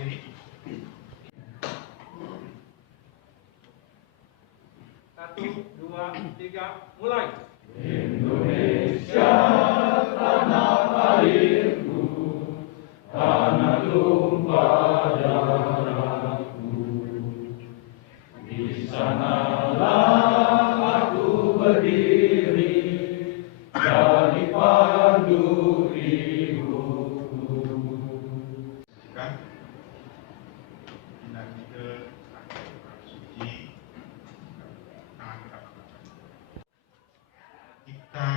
diri. Satu, dua, tiga, mulai. Indonesia tanah airku, tanah tumpah darahku. Di sanalah aku berdiri, jadi pandu ibuku. Dan kita suci, kita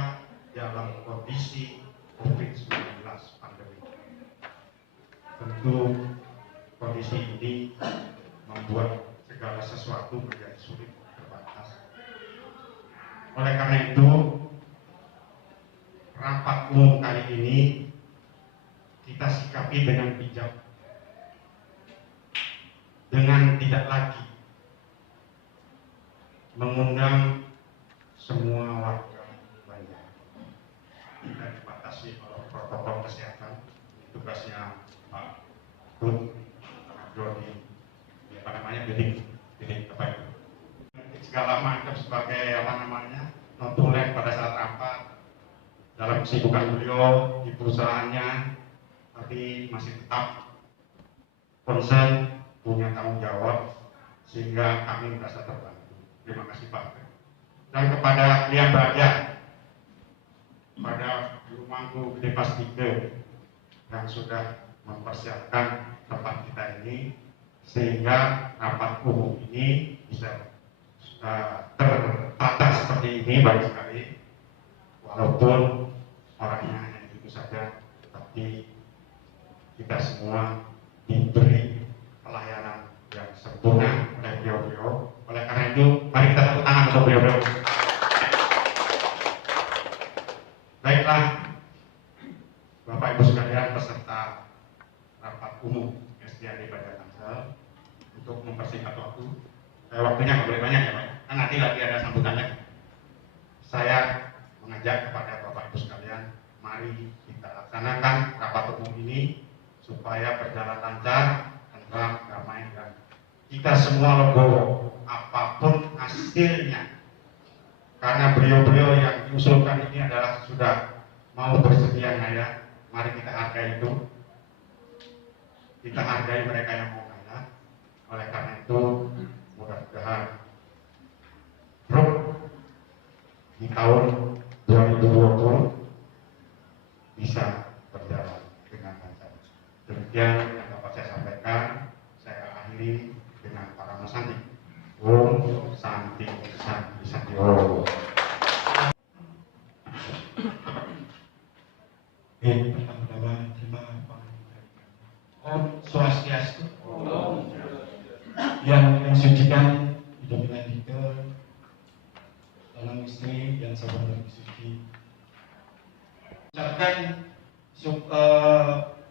dalam kondisi COVID-19 pandemi. Tentu kondisi ini membuat segala sesuatu menjadi sulit, terbatas. Oleh karena itu, rapat umum kali ini kita sikapi dengan bijak, dengan tidak lagi mengundang semua warga Banjar. Kita dibatasi oleh protokol kesehatan, tugasnya Pak Bud, Jody, apa namanya, bidik apa itu, segala macam sebagai notulen pada saat rapat dalam kesibukan beliau di perusahaannya, tapi masih tetap concern, punya tanggung jawab, sehingga kami merasa terbantu. Terima kasih Pak. Dan kepada Lian Baja, pada Guru Mangku Gede Pas 3 yang sudah mempersiapkan tempat kita ini, sehingga rapat umum ini bisa tertata seperti ini, baik sekali. Walaupun orangnya hanya itu saja, tapi kita semua diberi pelayanan yang sempurna oleh beliau-beliau. Oleh karena itu, mari kita tepuk tangan untuk beliau-beliau. Baiklah, Bapak Ibu sekalian, peserta rapat umum SDAD Banjar Tangsel, untuk mempersingkat waktu, waktunya nggak boleh banyak ya Pak, kan nanti lagi ada sambutannya. Saya mengajak kepada Bapak Ibu sekalian, mari kita laksanakan rapat umum ini supaya berjalan lancar, tentram, damai, dan kita semua legowo apapun hasilnya. Karena beliau-beliau yang diusulkan ini adalah sudah mau bersedia ngaya, mari kita hargai itu. Kita hargai mereka yang mau ngaya. Oleh karena itu, mudah-mudahan di tahun 2020 bisa berjalan dengan lancar. Demikian yang dapat saya sampaikan. Saya akhiri dengan para masanti. Om Santi Santi Santi Om. Pertama-tama terima Om Swastiastu. Yang mensucikan hidup kita dalam istri dan sahabat suci. Ucapkan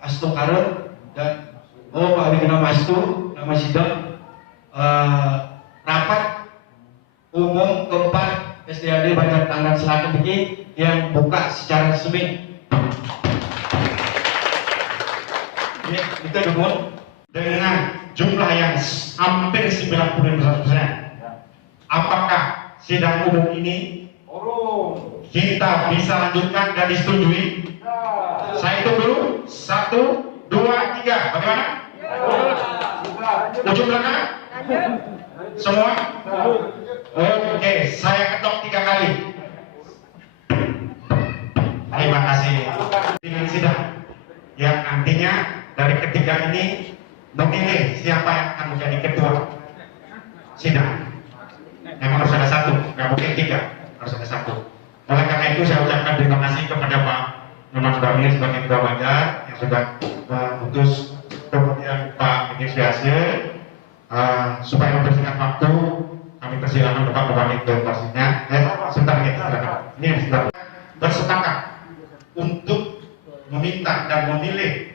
Astu Karun dan Pak nama Astu, nama sidang rapat umum keempat SDAD Banjar Tangerang Selatan ini yang buka secara resmi. Kita dukung dengan jumlah yang hampir 95%. Apakah sidang umum ini kita bisa lanjutkan dan disetujui? Saya hitung dulu. 1, 2, 3. Bagaimana? Ujung belakang? Semua? Oke, saya ketok 3 kali. Terima kasih. Dengan sidang yang nantinya dari ketiga ini memilih siapa yang akan menjadi ketua sidang. Memang harus ada 1, nggak mungkin 3, harus ada 1. Oleh karena itu saya ucapkan terima kasih kepada Pak Nyoman Sudarmini sebagai Ketua Banjar yang sudah mengutus, kemudian Pak Idris Yasir, supaya mempersingkat waktu, kami persilakan Bapak berbagi informasinya. Sebentar ya, silakan. Ini sebentar. Bersepakat untuk meminta dan memilih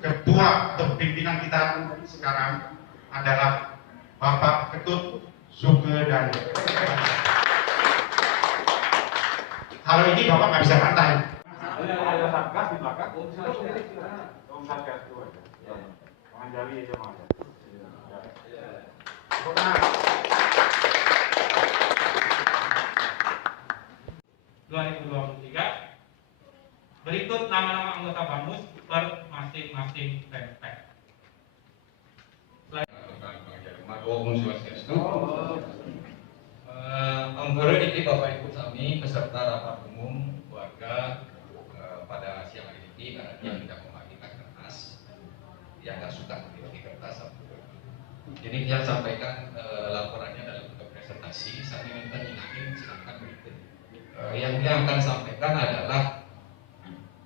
ketua atau pimpinan kita sekarang adalah Bapak Ketut Suge dan hal ini Bapak nggak bisa santai. Ada satgas di belakang. Satgas itu aja. Satgas itu aja. Jangan jari aja mas. Berikut nama-nama anggota BAMUS per masing-masing TPP. Ampura ini Bapak Ibu kami peserta rapat umum warga pada siang hari ini karena dia tidak membagikan kertas, dia nggak suka membagi kertas. Jadi dia sampaikan laporannya dalam bentuk presentasi. Saya minta nyinain, silakan berikut. Yang dia akan sampaikan adalah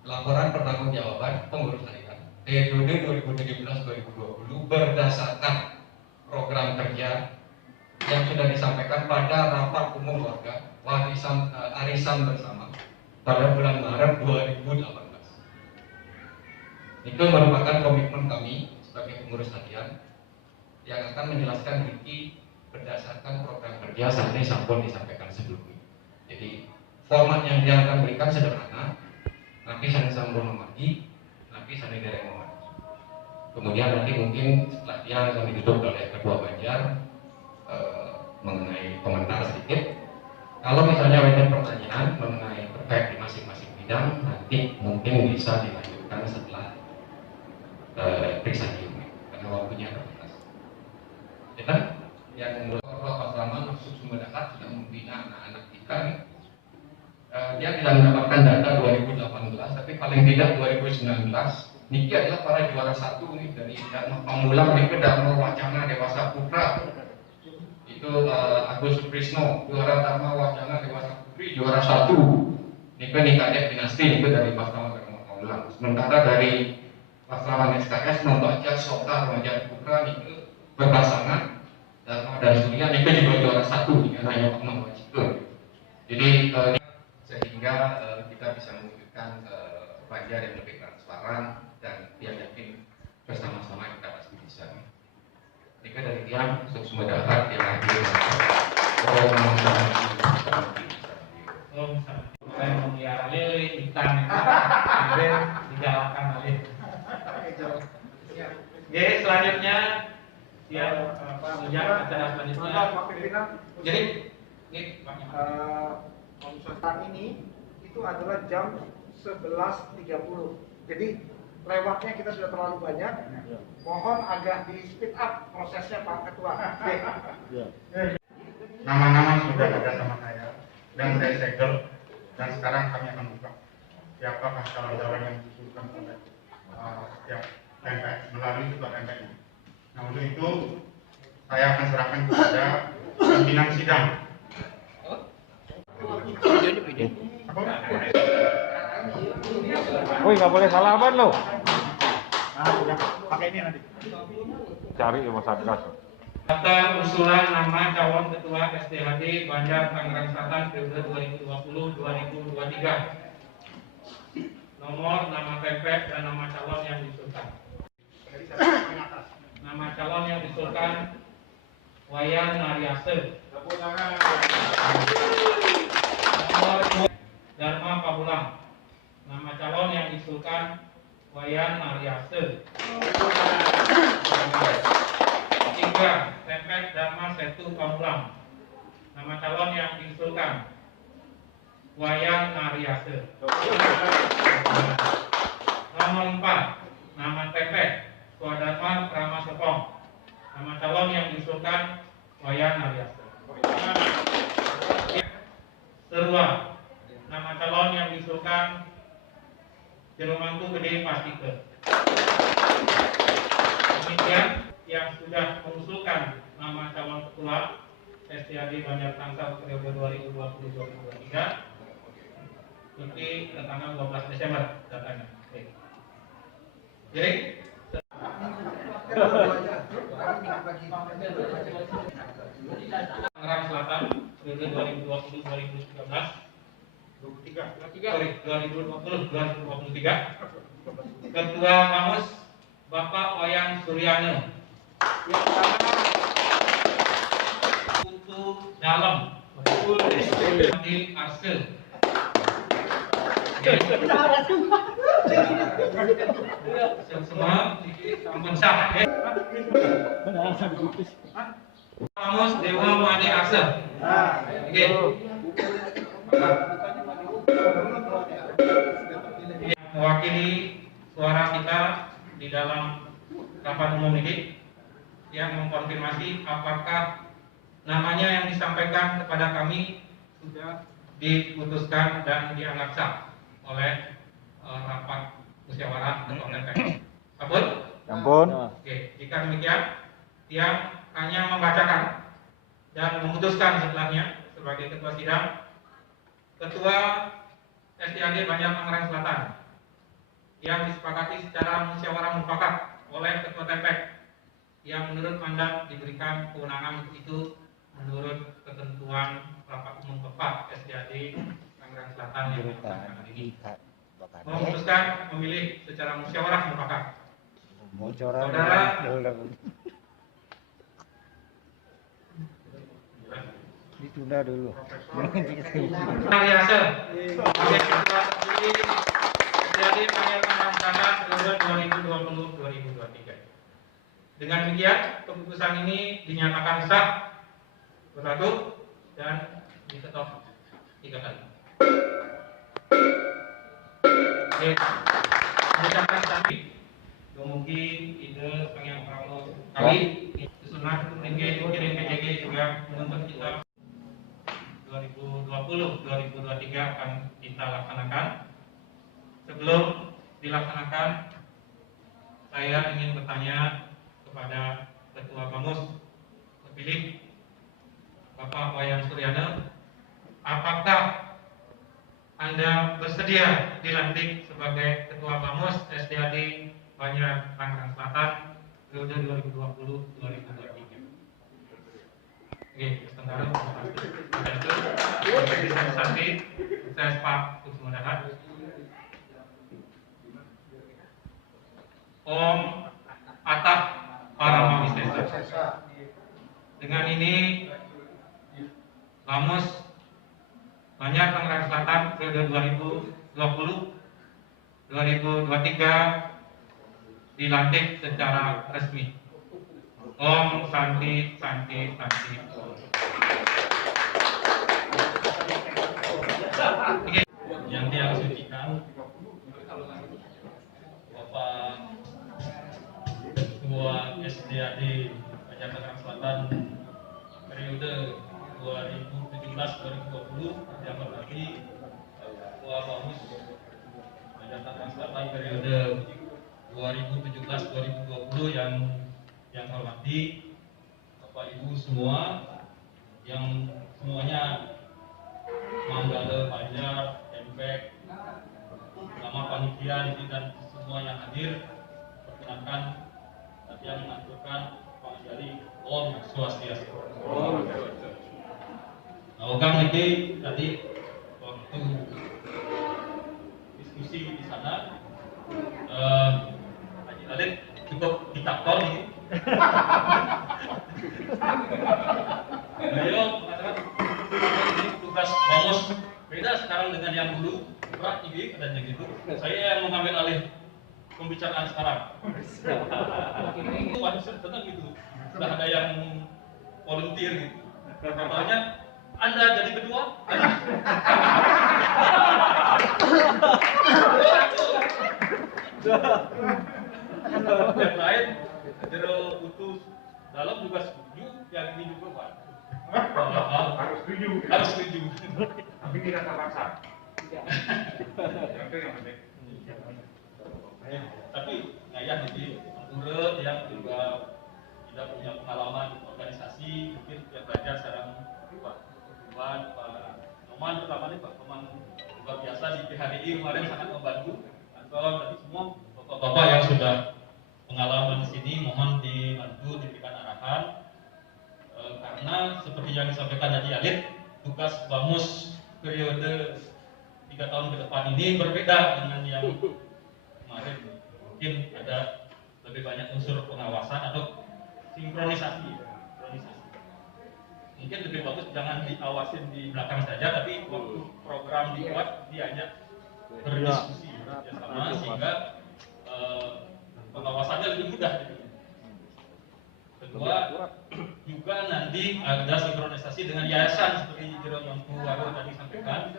laporan pertanggungjawaban pengurus harian periode 2017-2020 berdasarkan program kerja yang sudah disampaikan pada rapat umum warga arisan bersama pada bulan Maret 2018. Itu merupakan komitmen kami sebagai pengurus harian yang akan menjelaskan rinci berdasarkan program kerja Sani sampun disampaikan sebelumnya. Jadi format yang dia akan berikan sederhana, nanti Sani sampun memagi, nanti Sani dereng memagi. Kemudian nanti mungkin setelah dia akan ditutup oleh Ketua Banjar mengenai komentar sedikit. Kalau misalnya ada pertanyaan mengenai terkait di masing-masing bidang, nanti mungkin bisa dilanjutkan setelah periksa ini karena waktunya terbatas. Dan yang Bapak Asrama Maksud Sumberdahat sudah membina anak-anak kita. Dia tidak mendapatkan data 2018, tapi paling tidak 2019. Niki adalah para juara satu nih dari Dharma Pamulang nih ke Dharma Wacana Dewasa Putra. Itu Agus Suprisno juara Dharma Wacana Dewasa Putri juara satu. Niki Kadek Dinasti itu dari Paslawan Dharma Pamulang. Sementara dari Paslawan SKS membaca Sota Remaja Putra niki berpasangan Dharma dan Surya niki juga juara satu dengan hanya Pak Mawajibur. Jadi sehingga kita bisa mewujudkan Banjar yang lebih transparan dan dia yakin bersama-sama kita pasti bisa. Jika dari dia Sumberdahat yang hadir. Saya memelihara lele, ikan, digalakkan oleh. Oke, selanjutnya yang acara selanjutnya. Jadi, ini saat ini itu adalah jam 11.30. Jadi lewatnya kita sudah terlalu banyak. Mohon agak di speed up prosesnya Pak Ketua. Nama-nama sudah ada sama saya dan saya segel, dan sekarang kami akan buka siapakah calon-calon yang diusulkan oleh setiap TPP melalui ketua TPP ini. Nah untuk itu saya akan serahkan kepada pimpinan sidang. Woi, nggak boleh salaman lo. Nah, udah pakai ini nanti. Cari ilmu satgas. Daftar usulan nama calon ketua SDHD Banjar Tangerang Selatan periode 2020-2023. Nomor, nama TPP dan nama calon yang diusulkan. Nama calon yang diusulkan Wayan Naryase. Nomor 2 Dharma Pamulang. Nama calon yang diusulkan Wayan Naryase. 3 Tepet Dharma Setu Pamulang. Nama calon yang diusulkan Wayan Naryase. Nomor 4 nama Tepet Swadharma Krama Sepong. Nama calon yang diusulkan Wayan Naryase. Serua, nama calon yang diusulkan Jerumantu Gede Pastike. Demikian yang sudah mengusulkan nama calon ketua SDHD Banjar Tangsel periode 2020-2023 ini tanggal 12 Desember datanya. Jadi Tangerang Selatan periode 2020-2023. Ketua BAMUS Bapak Wayan Suryane. Putu Dalam. Adi Arsil. Semua ampun sah. Bamus Dewa Mani Aksa. Oke. Mewakili suara kita di dalam rapat umum ini yang mengkonfirmasi apakah namanya yang disampaikan kepada kami sudah diputuskan dan dianggap sah oleh rapat musyawarah ketua TPS. Ampun? Ampun. Oke, jika demikian, yang hanya membacakan dan memutuskan setelahnya sebagai ketua sidang, Ketua SDAD Banjar Tangerang Selatan yang disepakati secara musyawarah mufakat oleh Ketua TPS yang menurut mandat diberikan kewenangan untuk itu menurut ketentuan rapat umum keempat SDAD Tangerang Selatan yang dilaksanakan hari ini. Memutuskan memilih secara musyawarah mufakat saudara ditunda dulu. Ariase sebagai ketua terpilih SDAD Banjar Tangerang Selatan periode 2020-2023. Dengan demikian, keputusan ini dinyatakan sah, berlaku, dan diketok 3 kali. Oke, mengucapkan tadi, mungkin ide pengen Prabowo kali susunan tinggi kirim PJG juga menuntut kita 2020-2023 akan kita laksanakan. Sebelum dilaksanakan, saya ingin bertanya kepada Ketua Bamus terpilih Bapak Wayan Suryana, apakah Anda bersedia dilantik sebagai Ketua Bamus SDAD Banjar Tangerang Selatan periode 2020-2023? Oke, sementara saya Pak Kusuma Dahat. Om Atah Paramawistesa. Dengan ini Bamus Banjar Tangerang Selatan periode 2020-2023 dilantik secara resmi. Om Santi Santi Santi. Yang dia sucikan Bapak Ketua SDAD Banjar Tangerang Selatan periode 2017-2020 yang berarti Ketua Bamus Banjar Tangerang Selatan periode 2017-2020 yang hormati Bapak Ibu semua yang semuanya Manggala, Banjar, Empek, sama panitia dan semua yang hadir, perkenankan saya mengaturkan Pak Jali Om Swastiastu. Nah, Ogang ini tadi waktu diskusi di sana, Haji Lalit cukup ditaktor ini. Beliau mengatakan ini tugas Bamus beda sekarang dengan yang dulu, berat ini katanya gitu. Saya yang mengambil alih pembicaraan sekarang. Wah, tenang gitu. Sudah ada yang volunteer gitu. Contohnya Anda jadi kedua. Yang lain Jero Utus dalam juga setuju, yang ini juga Pak. Harus setuju. Harus setuju. Tapi tidak terpaksa. Itu yang penting. Tapi ngayah jadi urut yang juga tidak punya pengalaman organisasi, mungkin yang belajar sekarang Pak Iwan, Pak Noman pertama nih Pak Noman luar biasa di PHDI kemarin sangat membantu. Anton tadi semua bapak-bapak yang sudah pengalaman di sini mohon dibantu diberikan arahan karena seperti yang disampaikan tadi Alit, tugas Bamus periode 3 tahun ke depan ini berbeda dengan yang kemarin. Mungkin ada lebih banyak unsur pengawasan atau sinkronisasi. Mungkin lebih bagus jangan diawasin di belakang saja, tapi waktu program dibuat diajak berdiskusi bersama sehingga ada sinkronisasi dengan yayasan seperti Jero Mangku Waro tadi sampaikan,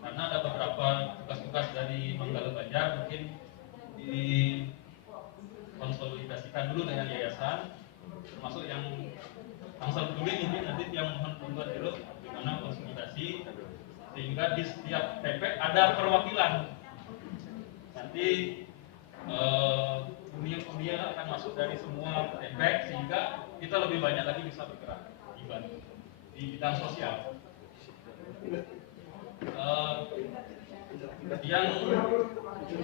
karena ada beberapa tugas-tugas dari Manggala Banjar mungkin dikonsolidasikan dulu dengan yayasan, termasuk yang Tangsel Peduli mungkin nanti yang mohon bantuan Jero bagaimana konsolidasi sehingga di setiap TP ada perwakilan. Nanti dunia akan masuk dari semua TP sehingga kita lebih banyak lagi bisa bergerak di bidang sosial. Yang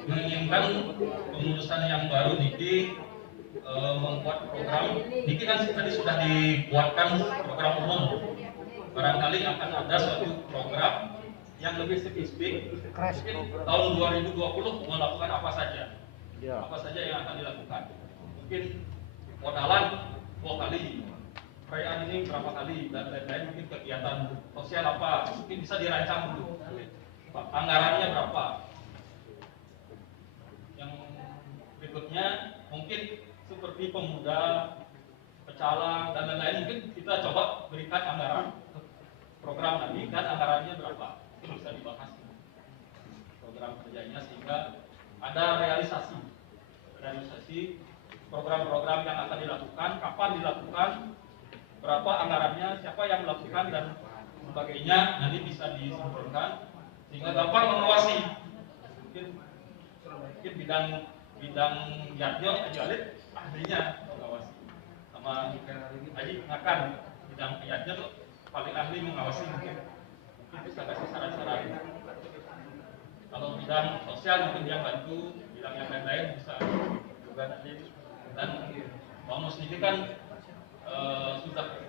menginginkan pengurusan yang baru Niki membuat program. Niki kan tadi sudah dibuatkan program umum. Barangkali akan ada suatu program yang lebih spesifik. Mungkin tahun 2020 melakukan apa saja. Apa saja yang akan dilakukan. Mungkin modalan 2 kali. Perayaan ini berapa kali dan lain-lain, mungkin kegiatan sosial apa mungkin bisa dirancang dulu. Anggarannya berapa? Yang berikutnya mungkin seperti pemuda, pecalang dan lain-lain, mungkin kita coba berikan anggaran program nanti dan anggarannya berapa, itu bisa dibahas program kerjanya sehingga ada realisasi program-program yang akan dilakukan, kapan dilakukan, berapa anggarannya, siapa yang melakukan dan sebagainya, nanti bisa disinkronkan sehingga gampang mengawasi. Mungkin bidang Yatyo Haji Alif ahlinya mengawasi, sama Haji Ngakan bidang Yatyo tuh paling ahli mengawasi, mungkin bisa kasih saran-saran. Kalau bidang sosial mungkin dia bantu, bidang yang lain-lain bisa juga nanti. Dan Pak Mus ini kan sudah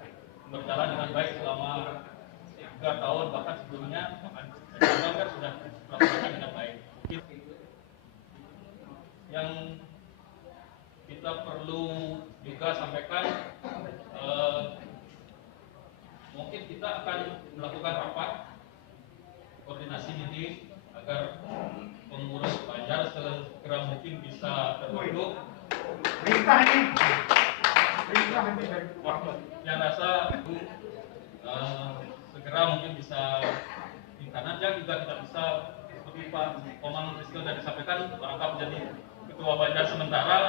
berjalan dengan baik selama 3 tahun, bahkan sebelumnya kan sudah melakukan dengan baik. Yang kita perlu juga sampaikan, mungkin kita akan melakukan rapat koordinasi ini agar pengurus Banjar segera mungkin bisa terbentuk. Yang rasa segera mungkin bisa karena dia juga tidak bisa seperti Pak Komang Rizky sudah disampaikan merangkap menjadi ketua Banjar sementara.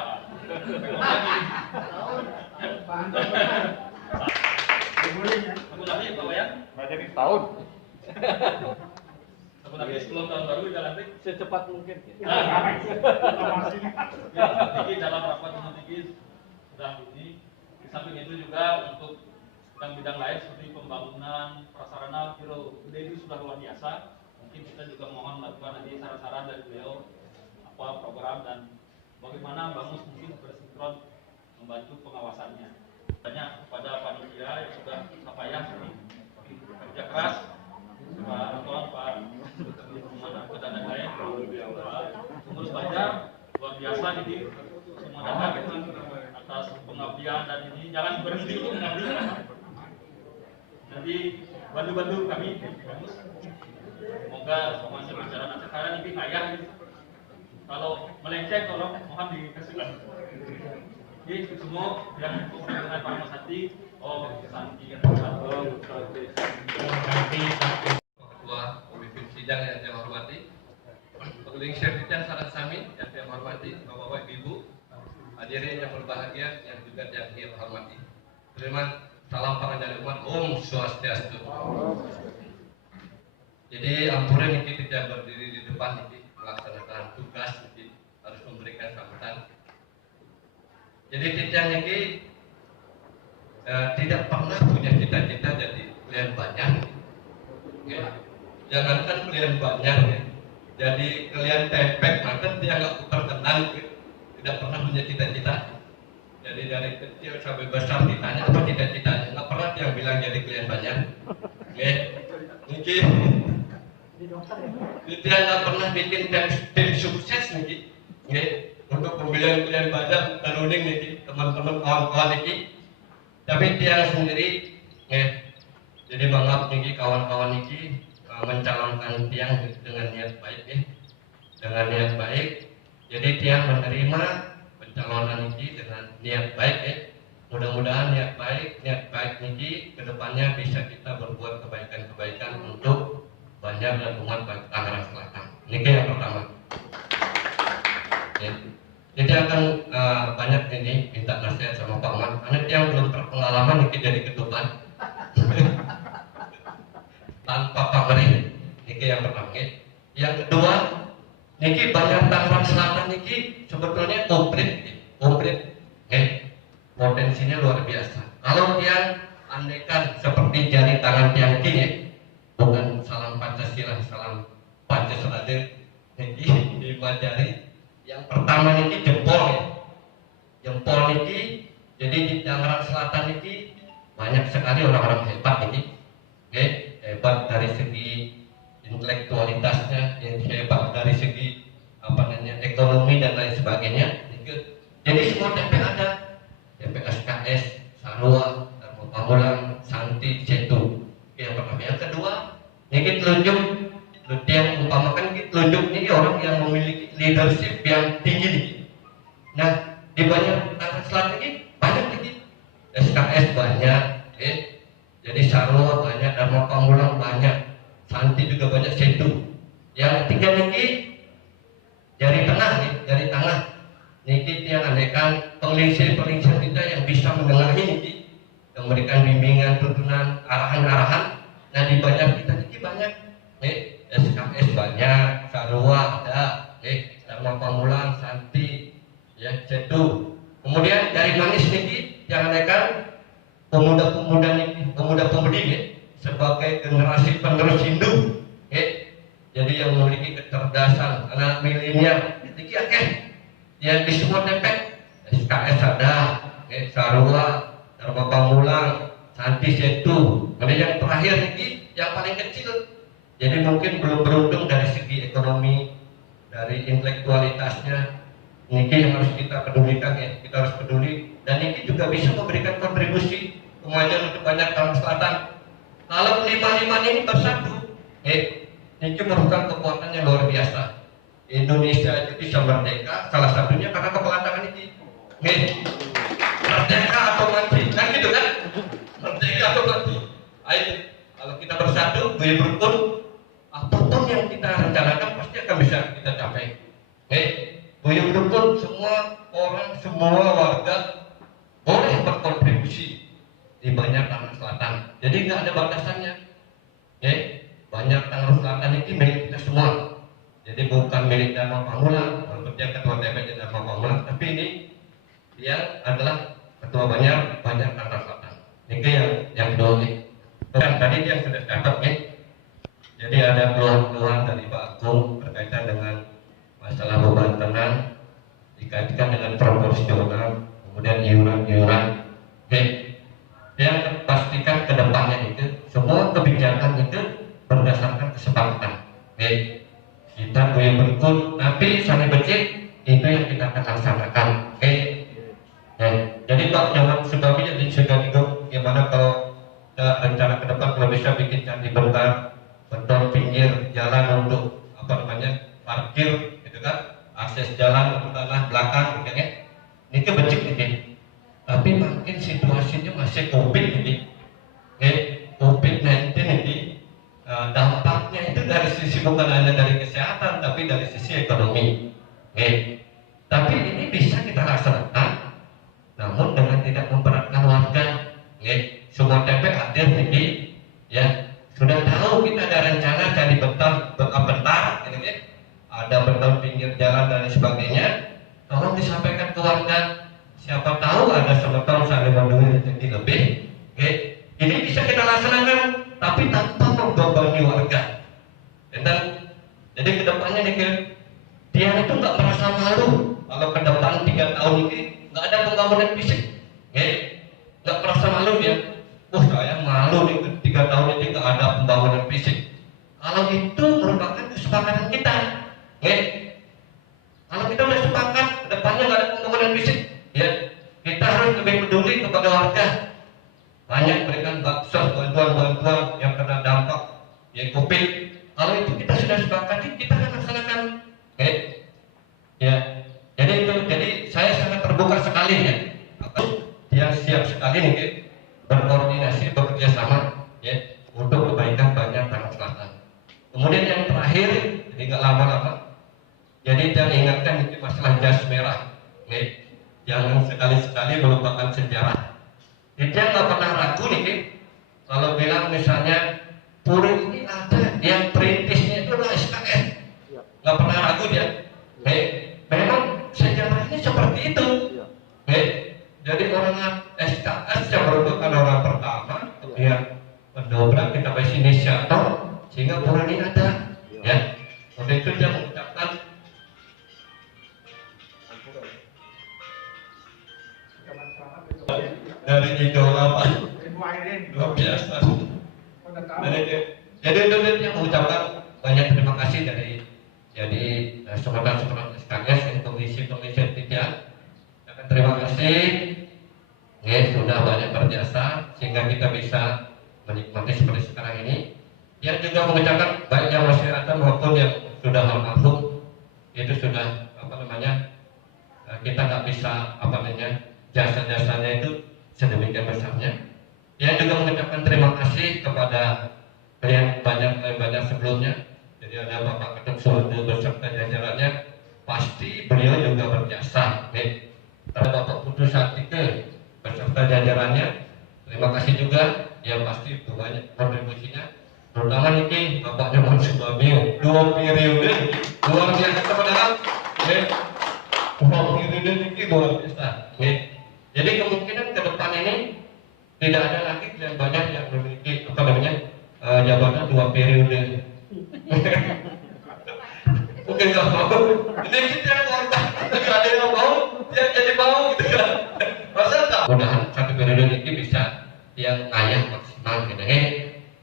Aku lagi Pak Wayan. Jadi tahun. Aku lagi sebelum tahun baru ya nanti Secepat mungkin. Ya, Niki dalam rapat dengan Niki sudah ini. Di samping itu juga untuk bidang-bidang lain seperti pembangunan prasarana Biro Gede itu sudah luar biasa. Mungkin kita juga mohon melakukan nanti saran-saran dari beliau apa program dan bagaimana Bang Mus mungkin bersinkron membantu pengawasannya. Banyak kepada panitia yang sudah payah kerja keras, Pak Anton, Pak Teman dan lain-lain, pengurus Banjar luar biasa jadi semua datang atas pengabdian dan ini jangan berhenti untuk mengabdi. Jadi bantu-bantu kami, bagus. Semoga semuanya berjalan lancar. Sekarang ini ayah, kalau melenceng tolong mohon dikasihkan. Jadi semua yang dengan Pak Mas Hati, Santi, Ketua Pemimpin Sidang yang saya hormati, Pengeling Syarikat Saran Sami yang saya hormati, Bapak-Bapak Ibu, hadirin yang berbahagia yang juga yang saya hormati. Terima salam pangandaran umat, Om Swastiastu. Jadi Ampura ini tidak berdiri di depan ini melaksanakan tugas, ini harus memberikan sambutan. Jadi kita ini tidak pernah punya cita-cita jadi klien banyak. Ya. Jangankan klien banyak ya. Jadi klien tepek maka dia nggak terkenal, tidak pernah punya cita-cita. Jadi dari kecil sampai besar ditanya apa cita-citanya, nggak pernah yang bilang jadi klien banyak. Oke, mungkin dia nggak pernah bikin tim sukses mungkin. Oke, untuk pembelian klien banyak dan uning nih teman-teman kawan-kawan ini. Tapi dia sendiri, jadi mengap nih kawan-kawan ini mencalonkan tiang dengan niat baik ya, dengan niat baik. Jadi tiang menerima pencalonan ini dengan niat baik ya, mudah-mudahan niat baik niki kedepannya bisa kita berbuat kebaikan-kebaikan untuk Banjar dan umat Tangerang Selatan. Niki yang pertama. Jadi akan banyak ini minta nasihat sama Pak Man. Anak yang belum berpengalaman niki jadi ketuban tanpa pamrih. Niki yang pertama. Yang kedua, niki Banjar Tangerang Selatan niki sebetulnya komplit. Potensinya luar biasa. Kalau dia andaikan seperti jari tangan tiang kini, bukan salam Pancasila, salam Pancasila niki 5 jari. Yang pertama niki jempol niki. Jadi di Tangerang Selatan niki banyak sekali orang-orang hebat niki. Hebat dari segi intelektualitasnya, hebat dari segi ekonomi dan lain sebagainya. Jadi semua TP ada, TP SKS, Sarua, Dharma Pamulang, Santi, Cetu. Yang pertama. Yang kedua, niki telunjuk. Yang umpamakan telunjuk ini orang yang memiliki leadership yang tinggi nih. Nah, di Banjar Tangerang Selatan ini banyak nih. SKS banyak, jadi Sarua banyak, Dharma Pamulang banyak, Santi juga banyak, Cetu. Yang ketiga niki jari tengah. Niki yang andaikan penglingsir kita yang bisa mendengarnya niki, yang memberikan bimbingan, tuntunan, arahan. Nah di Banjar kita niki banyak, SKS banyak, Sarua ada, Dharma Pamulang, Santi, Cetu. Kemudian dari manis niki yang andaikan pemuda-pemudi sebagai generasi penerus Hindu, jadi yang memiliki kecerdasan anak milenial niki yang di semua TP SKS ada, Sarua, Dharma Pamulang, Santi, Cetu. Kemudian yang terakhir niki yang paling kecil, jadi mungkin belum beruntung dari segi ekonomi, dari intelektualitasnya. Niki yang harus kita pedulikan kita harus peduli, dan niki juga bisa memberikan kontribusi kemajuan untuk Banjar Tangerang Selatan. Kalau 5 ini bersatu, niki merupakan kekuatan yang luar biasa. Indonesia itu bisa merdeka salah satunya karena kepala ini. Merdeka atau mati, kan gitu kan? Merdeka atau mati. Ayo, kalau kita bersatu, berukun, apapun yang kita rencanakan pasti akan bisa kita capai. Berukun, semua orang, semua warga boleh berkontribusi di Banjar Tangerang Selatan. Jadi nggak ada batasannya. Banjar Tangerang Selatan ini milik kita semua. Jadi bukan milik Dharma Pamulang, walaupun dia ketua TP Dharma Pamulang, tapi ini dia adalah ketua Banjar Tangerang Selatan. Ini yang kedua nih. Dan tadi dia sudah catat Jadi ada keluhan-keluhan dari Pak Agung berkaitan dengan masalah beban tenang, dikaitkan dengan proporsional, kemudian iuran. Yang pastikan ke depannya itu semua kebijakan itu berdasarkan kesepakatan. Kita boleh berikut, tapi sampai becik itu yang kita akan laksanakan. Jadi Pak jangan sebabnya sudah gimana kalau rencana ke depan kalau bisa bikin candi bentar, beton pinggir jalan untuk parkir, gitu kan? Akses jalan untuk tanah belakang, ini becik ini. Tapi makin situasinya masih COVID ini, COVID-19 ini. Dampaknya itu dari sisi bukan hanya dari kesehatan tapi dari sisi ekonomi. Tapi ini bisa kita laksanakan namun dengan tidak memberatkan warga. Semua TP hadir ini sudah tahu kita ada rencana cari beton bentar ada beton pinggir jalan dan sebagainya. Tolong disampaikan ke warga, siapa tahu ada sebeton saling memberi rezeki lebih. Ini bisa kita laksanakan tapi tanpa membebani warga. Dan jadi kedepannya dia itu nggak merasa malu kalau ke depan 3 tahun ini nggak ada pembangunan fisik, nggak merasa malu dia. Saya malu nih 3 tahun ini nggak ada pembangunan fisik. Kalau itu merupakan kesepakatan kita, kalau kita udah sepakat kedepannya nggak ada pembangunan fisik, kita harus lebih peduli kepada warga. Banyak berikan baksos, bantuan-bantuan yang kena dampak COVID. Kalau itu kita sudah sepakati, kita akan laksanakan. Jadi saya sangat terbuka sekali yang siap lagi nih berkoordinasi bekerja sama ya untuk kebaikan banyak Tangerang Selatan. Kemudian yang terakhir, jadi nggak lama-lama, jadi jangan ingatkan ini masalah jas merah, ya. Jangan sekali-sekali melupakan sejarah. Jadi dia nggak pernah ragu nih, kalau bilang misalnya Puri ini ada yang perintisnya itu adalah SKS, nggak pernah ragu dia. Memang sejarahnya seperti itu. Jadi orang SKS yang merupakan orang pertama, kemudian mendobrak kita bagi inisiator sehingga Puri ini ada. Ya, waktu itu dia mengucapkan dari idola Pak, luar biasa. Jadi itu dia mengucapkan banyak terima kasih dari sobat-sobat SKS yang komisi tidak. Terima kasih, sudah banyak berjasa sehingga kita bisa menikmati seperti sekarang ini. Yang juga mengucapkan baik yang masyarakat maupun yang sudah almarhum itu sudah kita nggak bisa jasa-jasanya itu sedemikian besarnya. Yang juga mengucapkan terima kasih kepada yang banyak sebelumnya. Jadi ada Bapak Ketum Sudu beserta jajarannya, pasti beliau juga berjasa. Ada Bapak Putu Satike beserta jajarannya, terima kasih juga. Yang pasti banyak kontribusinya, terutama ini Bapaknya Mansur Babio 2 periode luar biasa saudara. 2 periode ini luar biasa. Jadi kemungkinan ke depan ini tidak ada lagi yang banyak yang memiliki jabatan 2 periode. Mungkin nggak mau. Ini kita yang korban, nggak ada yang mau, dia jadi mau gitu kan. Masa tak? Mudahan 1 periode ini bisa yang ayah maksimal gitu.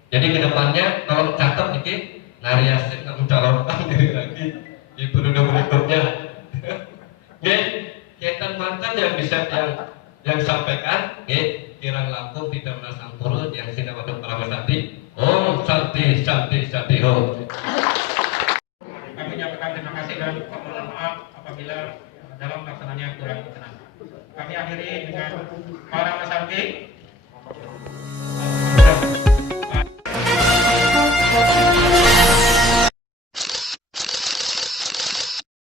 Jadi kedepannya kalau catat ini Nari Yasin nggak mencalonkan diri lagi di periode berikutnya. Ketan mantan yang bisa yang sampaikan, Kirang Lampung tidak merasa Sampurut yang sini waktu Pramesati. Om Santi Om. Kami menyampaikan terima kasih dan mohon maaf apabila dalam pelaksananya kurang berkenan. Kami akhiri dengan para Mas Santi.